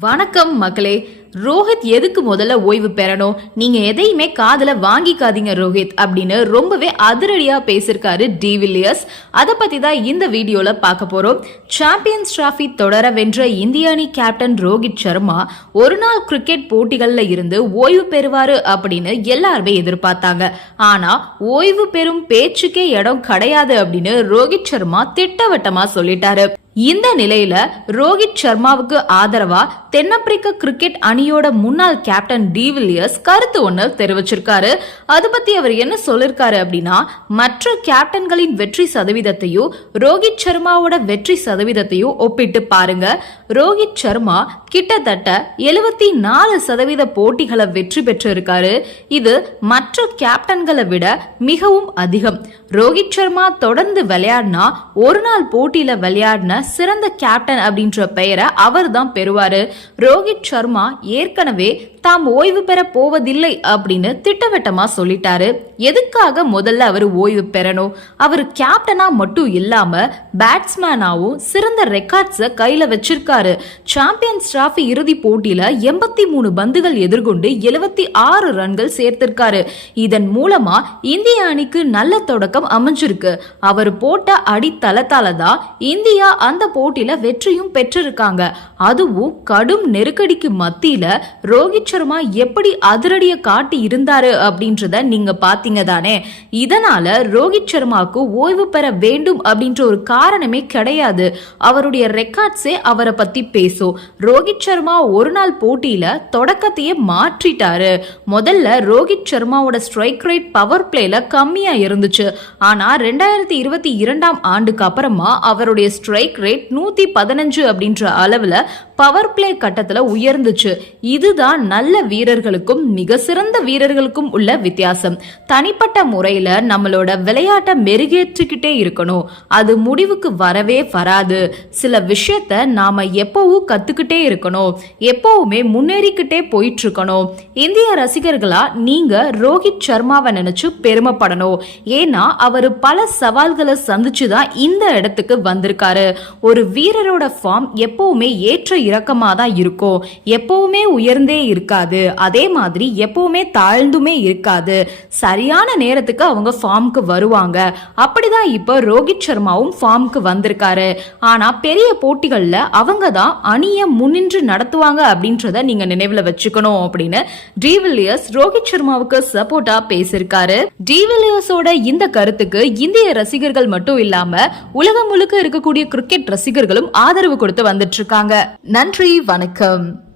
வணக்கம் மக்களே. ரோஹித் எதுக்கு முதல்ல ஓய்வு பெறணும்? நீங்க எதையுமே காதல வாங்கிக்காதீங்க ரோஹித் அப்படின்னு ரொம்பவே அதிரடியா பேசியிருக்காரு டிவில்லியர்ஸ் அதை பத்தி தான் இந்த வீடியோல பார்க்க போறோம். சாம்பியன்ஸ் டிராஃபி தொடர வென்ற இந்திய அணி கேப்டன் ரோஹித் சர்மா ஒரு நாள் கிரிக்கெட் போட்டிகள்ல இருந்து ஓய்வு பெறுவாரு அப்படின்னு எல்லாருமே எதிர்பார்த்தாங்க. ஆனா ஓய்வு பெறும் பேச்சுக்கே இடம் கிடையாது அப்படின்னு ரோஹித் சர்மா திட்டவட்டமா சொல்லிட்டாரு. இந்த நிலையில ரோஹித் சர்மாவுக்கு ஆதரவா தென்னாப்பிரிக்க கிரிக்கெட் அணியோட முன்னாள் கேப்டன் டிவில்லியர்ஸ் கருத்து ஒன்று தெரிவிச்சிருக்காரு. அது பத்தி அவர் என்ன சொல்லிருக்காரு அப்படின்னா மற்ற கேப்டன்களின் வெற்றி சதவீதத்தையும் ரோஹித் சர்மாவோட வெற்றி சதவீதத்தையும் ஒப்பிட்டு பாருங்க. ரோஹித் சர்மா கிட்டத்தட்ட எழுபத்தி நாலு சதவீத போட்டிகளை வெற்றி பெற்றிருக்காரு. இது மற்ற கேப்டன்களை விட மிகவும் அதிகம். ரோஹித் சர்மா தொடர்ந்து விளையாடினா ஒரு நாள் போட்டியில விளையாடின சிறந்த கேப்டன் அப்படின்ற பெயரை அவர் தான் பெறுவாரு. ரோஹித் சர்மா ஏற்கனவே தாம் ஓய்வு பெற போவதில்லை அப்படின்னு திட்டவட்டமா சொல்லிட்டாரு. எதுக்காக முதல்ல அவர் ஓய்வு பெறணும்? அவர் கேப்டனா மட்டும் இல்லாம பேட்ஸ்மேனாவும் சிறந்த ரெக்கார்ட்ஸ கையில வச்சிருக்காரு. சாம்பியன்ஸ் டிராஃபி இறுதி போட்டியில எண்பத்தி மூணு பந்துகள் எதிர்கொண்டு எழுபத்தி ஆறு ரன்கள் சேர்த்திருக்காரு. இதன் மூலமா இந்திய அணிக்கு நல்ல தொடக்கம் அமைஞ்சிருக்கு. அவர் போட்ட அடித்தளத்தால தான் இந்தியா அந்த போட்டியில வெற்றியும் பெற்றிருக்காங்க. அதுவும் கடும் நெருக்கடிக்கு மத்தியில ரோஹித் அமைச்சருமா எப்படி அதிரடிய காட்டி இருந்தாரு அப்படின்றத நீங்க பாத்தீங்க தானே இதனால ரோஹித் சர்மாவுக்கு ஓய்வு பெற வேண்டும் அப்படின்ற ஒரு காரணமே கிடையாது. அவருடைய ரெக்கார்ட்ஸே அவரை பத்தி பேசும் ரோஹித் சர்மா ஒரு நாள் போட்டியில தொடக்கத்தையே மாற்றிட்டாரு. முதல்ல ரோஹித் சர்மாவோட ஸ்ட்ரைக் ரேட் பவர் பிளேல கம்மியா இருந்துச்சு. ஆனா ரெண்டாயிரத்தி இருபத்தி இரண்டாம் ஆண்டுக்கு அப்புறமா அவருடைய ஸ்ட்ரைக் ரேட் நூத்தி பதினஞ்சு அப்படின்ற அளவுல பவர் பிளே கட்டத்துல உயர்ந்துச்சு. இதுதான் நல்ல வீரர்களுக்கும் மிக சிறந்த வீரர்களுக்கும் உள்ள வித்தியாசம். தனிப்பட்ட முறையில நம்மளோட விளையாட்டை மெருகேற்றிக்கிட்டே இருக்கணும். அது முடிவுக்கு வரவே வராது. சில விஷயத்த நாம எப்பவும் கத்துக்கிட்டே இருக்கணும். எப்பவுமே முன்னேறிக்கிட்டே போயிட்டு இருக்கணும் இந்திய ரசிகர்களா நீங்க ரோஹித் சர்மாவை நினைச்சு பெருமைப்படணும். ஏன்னா அவர் பல சவால்களை சந்திச்சுதான் இந்த இடத்துக்கு வந்திருக்காரு. ஒரு வீரரோட ஃபார்ம் எப்பவுமே ஏற்ற இறக்கமா தான் இருக்கும். எப்பவுமே உயர்ந்தே இருக்க இருக்காது. அதே மாதிரி எப்பவுமே தாழ்ந்துமே இருக்காது. சரியான நேரத்துக்கு அவங்க ஃபார்முக்கு வருவாங்க. அப்படிதான் இப்போ ரோஹித் சர்மாவும் ஃபார்முக்கு வந்திருக்காரு. ஆனா பெரிய போட்டிகள்ல அவங்க தான் அணியை முன்னின்று நடத்துவாங்க அப்படின்றத நீங்க நினைவுல வச்சுக்கணும் அப்படின்னு டிவில்லியர்ஸ் ரோஹித் சர்மாவுக்கு சப்போர்ட்டா பேசியிருக்காரு. டிவில்லியர்ஸோட இந்த கருத்துக்கு இந்திய ரசிகர்கள் மட்டும் இல்லாம உலகம் முழுக்க இருக்கக்கூடிய கிரிக்கெட் ரசிகர்களும் ஆதரவு கொடுத்து வந்துட்டு இருக்காங்க. நன்றி வணக்கம்.